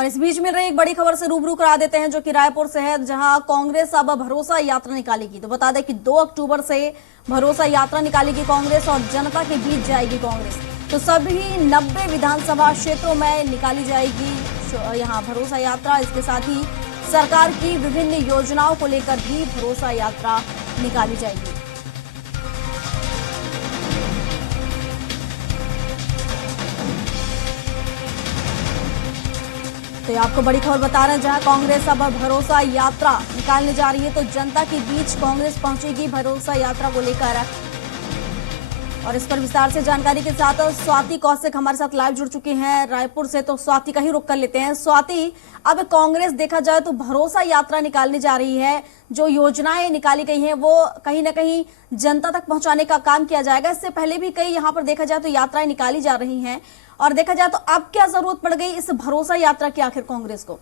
और इस बीच मिल रही एक बड़ी खबर से रूबरू करा देते हैं जो कि रायपुर से है, जहां कांग्रेस अब भरोसा यात्रा निकालेगी। तो बता दें कि 2 अक्टूबर से भरोसा यात्रा निकालेगी कांग्रेस और जनता के बीच जाएगी कांग्रेस। तो सभी 90 विधानसभा क्षेत्रों में निकाली जाएगी यहां भरोसा यात्रा। इसके साथ ही सरकार की विभिन्न योजनाओं को लेकर भी भरोसा यात्रा निकाली जाएगी। तो आपको बड़ी खबर बता रहे हैं, जहां कांग्रेस अब भरोसा यात्रा निकालने जा रही है। तो जनता के बीच कांग्रेस पहुंचेगी भरोसा यात्रा को लेकर। और इस पर विस्तार से जानकारी के साथ स्वाति कौशिक हमारे साथ लाइव जुड़ चुकी हैं रायपुर से। तो स्वाति का ही रुख कर लेते हैं। स्वाति, अब कांग्रेस देखा जाए तो भरोसा यात्रा निकालने जा रही है। जो योजनाएं निकाली गई हैं वो कहीं ना कहीं जनता तक पहुंचाने का काम किया जाएगा। इससे पहले भी कई यहाँ पर देखा जाए तो यात्राएं निकाली जा रही हैं, और देखा जाए तो अब क्या जरूरत पड़ गई इस भरोसा यात्रा की आखिर कांग्रेस को?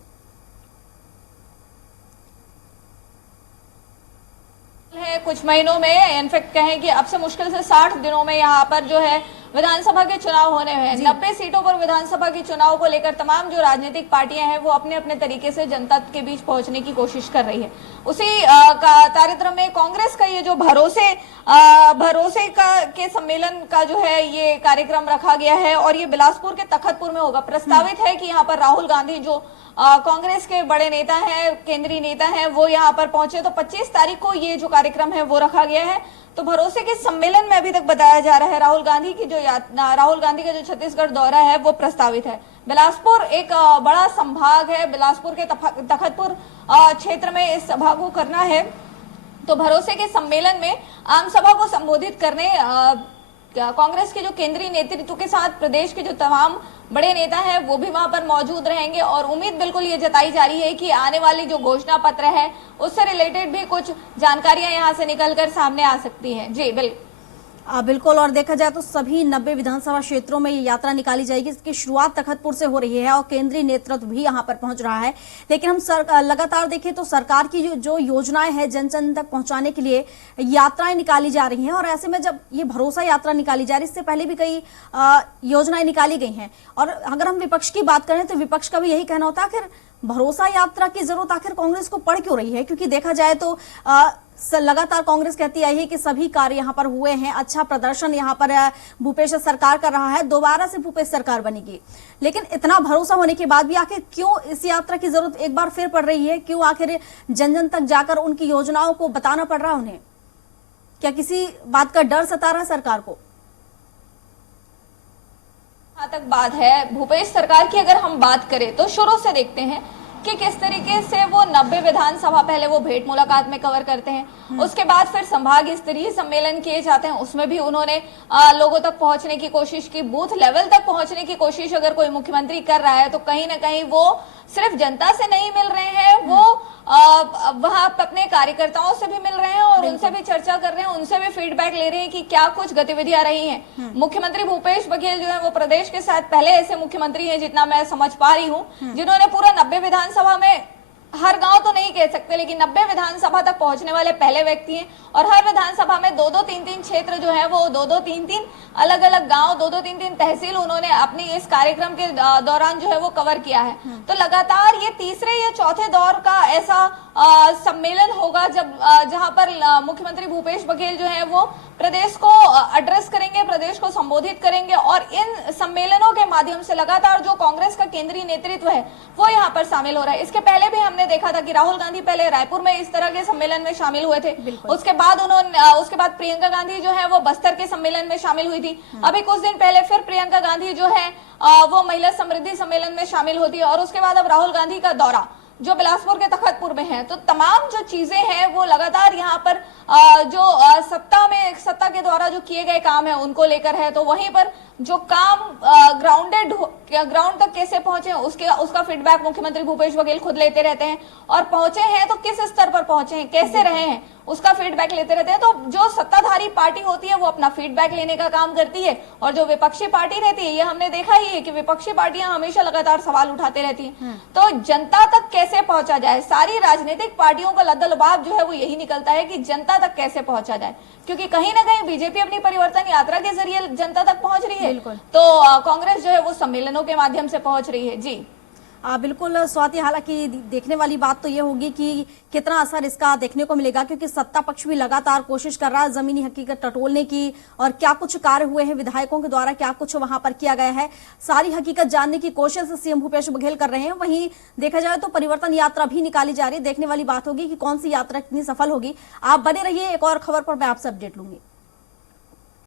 है कुछ महीनों में, इनफेक्ट कहें कि अब से मुश्किल से 60 दिनों में यहाँ पर जो है विधानसभा के चुनाव होने हैं। 90 सीटों पर विधानसभा के चुनाव को लेकर तमाम जो राजनीतिक पार्टियां हैं वो अपने अपने तरीके से जनता के बीच पहुंचने की कोशिश कर रही है। उसी का तारतम्य में कांग्रेस का ये जो भरोसे के सम्मेलन का जो है ये कार्यक्रम रखा गया है, और ये बिलासपुर के तखतपुर में होगा। प्रस्तावित है कि यहाँ पर राहुल गांधी जो कांग्रेस के बड़े नेता हैं, केंद्रीय नेता हैं, वो यहाँ पर पहुंचे। तो 25 तारीख को ये जो कार्यक्रम है वो रखा गया है। तो भरोसे के सम्मेलन में अभी तक बताया जा रहा है राहुल गांधी का जो छत्तीसगढ़ दौरा है वो प्रस्तावित है। बिलासपुर एक बड़ा संभाग है, बिलासपुर के तखतपुर क्षेत्र में इस सभा को करना है। तो भरोसे के सम्मेलन में आम सभा को संबोधित करने कांग्रेस के जो केंद्रीय नेतृत्व के साथ प्रदेश के जो तमाम बड़े नेता हैं वो भी वहां पर मौजूद रहेंगे। और उम्मीद बिल्कुल ये जताई जा रही है कि आने वाली जो घोषणा पत्र है उससे रिलेटेड भी कुछ जानकारियां यहां से निकलकर सामने आ सकती हैं। जी बिल्कुल। और देखा जाए तो सभी 90 विधानसभा क्षेत्रों में ये यात्रा निकाली जाएगी। इसकी शुरुआत तखतपुर से हो रही है और केंद्रीय नेतृत्व भी यहां पर पहुंच रहा है। लेकिन हम लगातार देखें तो सरकार की जो योजनाएं हैं जन जन तक पहुंचाने के लिए यात्राएं निकाली जा रही हैं। और ऐसे में जब ये भरोसा यात्रा निकाली जा रही है, इससे पहले भी कई योजनाएं निकाली गई हैं। और अगर हम विपक्ष की बात करें तो विपक्ष का भी यही कहना होता है आखिर भरोसा यात्रा की जरूरत आखिर कांग्रेस को पड़ क्यों रही है? क्योंकि देखा जाए तो लगातार कांग्रेस कहती आई है कि सभी कार्य यहाँ पर हुए हैं, अच्छा प्रदर्शन यहाँ पर भूपेश सरकार कर रहा है, दोबारा से भूपेश सरकार बनेगी। लेकिन इतना भरोसा होने के बाद भी आखिर क्यों इस यात्रा की जरूरत एक बार फिर पड़ रही है? क्यों आखिर जन जन तक जाकर उनकी योजनाओं को बताना पड़ रहा है उन्हें? क्या किसी बात का डर सता रहा है सरकार को? जहां तक बात है भूपेश सरकार की, अगर हम बात करें तो शुरू से देखते हैं कि किस तरीके से वो 90 विधानसभा पहले वो भेंट मुलाकात में कवर करते हैं। उसके बाद फिर संभाग स्तरीय सम्मेलन किए जाते हैं, उसमें भी उन्होंने लोगों तक पहुंचने की कोशिश की, बूथ लेवल तक पहुंचने की कोशिश अगर कोई मुख्यमंत्री कर रहा है तो कहीं ना कहीं वो सिर्फ जनता से नहीं मिल रहे हैं, वो वहां अपने कार्यकर्ताओं से भी मिल रहे हैं और उनसे भी चर्चा कर रहे हैं, उनसे भी फीडबैक ले रहे हैं कि क्या कुछ गतिविधियां रही हैं। मुख्यमंत्री भूपेश बघेल जो है वो प्रदेश के साथ पहले ऐसे मुख्यमंत्री हैं जितना मैं समझ पा रही हूँ जिन्होंने पूरा 90 विधानसभा में, हर गांव तो नहीं कह सकते लेकिन 90 विधानसभा तक पहुंचने वाले पहले व्यक्ति हैं। और हर विधानसभा में 2-2, 3-3 क्षेत्र जो है वो 2-2, 3-3 अलग अलग गांव, 2-2, 3-3 तहसील उन्होंने अपनी इस कार्यक्रम के दौरान जो है वो कवर किया है। तो लगातार ये तीसरे या चौथे दौर का ऐसा सम्मेलन होगा जहां पर मुख्यमंत्री भूपेश बघेल जो है वो प्रदेश को एड्रेस करेंगे, प्रदेश को संबोधित करेंगे। और इन सम्मेलनों के माध्यम से लगातार जो कांग्रेस का केंद्रीय नेतृत्व है वो यहाँ पर शामिल हो रहा है। इसके पहले भी हमने देखा था कि राहुल गांधी पहले रायपुर में इस तरह के सम्मेलन में शामिल हुए थे। उसके बाद प्रियंका गांधी जो है वो बस्तर के सम्मेलन में शामिल हुई थी। अभी कुछ दिन पहले फिर प्रियंका गांधी जो है वो महिला समृद्धि सम्मेलन में शामिल होती है। और उसके बाद अब राहुल गांधी का दौरा जो बिलासपुर के तखतपुर में है। तो तमाम जो चीजें हैं वो लगातार यहाँ पर जो सत्ता के द्वारा जो किए गए काम है उनको लेकर है। तो वहीं पर जो काम ग्राउंड तक कैसे पहुंचे उसका फीडबैक मुख्यमंत्री भूपेश बघेल खुद लेते रहते हैं। और पहुंचे हैं तो किस स्तर पर पहुंचे हैं, कैसे रहे हैं, उसका फीडबैक लेते रहते हैं। तो जो सत्ताधारी पार्टी होती है वो अपना फीडबैक लेने का काम करती है, और जो विपक्षी पार्टी रहती है, ये हमने देखा ही है कि विपक्षी पार्टियां हमेशा लगातार सवाल उठाते रहती हैं। तो जनता तक कैसे पहुंचा जाए, सारी राजनीतिक पार्टियों का लद्दलबाब जो है वो यही निकलता है कि जनता तक कैसे पहुंचा जाए। क्योंकि कहीं ना कहीं बीजेपी अपनी परिवर्तन यात्रा के जरिए जनता तक पहुंच रही है, तो कांग्रेस जो है वो सम्मेलनों के माध्यम से पहुंच रही है। जी बिल्कुल स्वाति, हालांकि देखने वाली बात तो ये होगी कि कितना असर इसका देखने को मिलेगा, क्योंकि सत्ता पक्ष भी लगातार कोशिश कर रहा है जमीनी हकीकत टटोलने की, और क्या कुछ कार्य हुए हैं विधायकों के द्वारा, क्या कुछ वहां पर किया गया है, सारी हकीकत जानने की कोशिश सीएम भूपेश बघेल कर रहे हैं। वहीं देखा जाए तो परिवर्तन यात्रा भी निकाली जा रही है। देखने वाली बात होगी कि कौन सी यात्रा कितनी सफल होगी। आप बने रहिए, एक और खबर पर मैं आपसे अपडेट लूंगी।